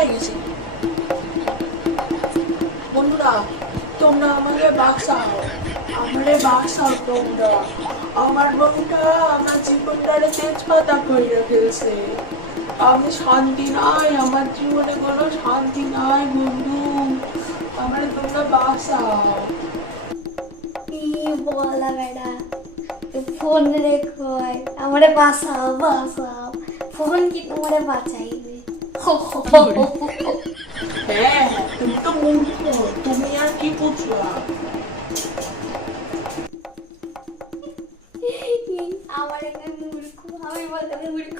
কোথায় গেছে? বন্ধুরা, তোমরা আমাকে বাঁচাও, তোমরা। আমার বোনটা আমার জীবনটারে তেজপাতা করে ফেলছে। আমি শান্তি নাই, আমার জীবনে কোনো শান্তি নাই বন্ধু, আমার তোমরা বাঁচাও। কি বলা বেড়া, ফোন রেখো, আমারে বাঁচাও বাঁচাও, ফোন কি তোমারে বাঁচাইবে? হ্যাঁ, তুমি তো মূর্খ, তুমি আর কি বুঝলা? আমার একটা মূর্খ, আমি বলতে মূর্খ।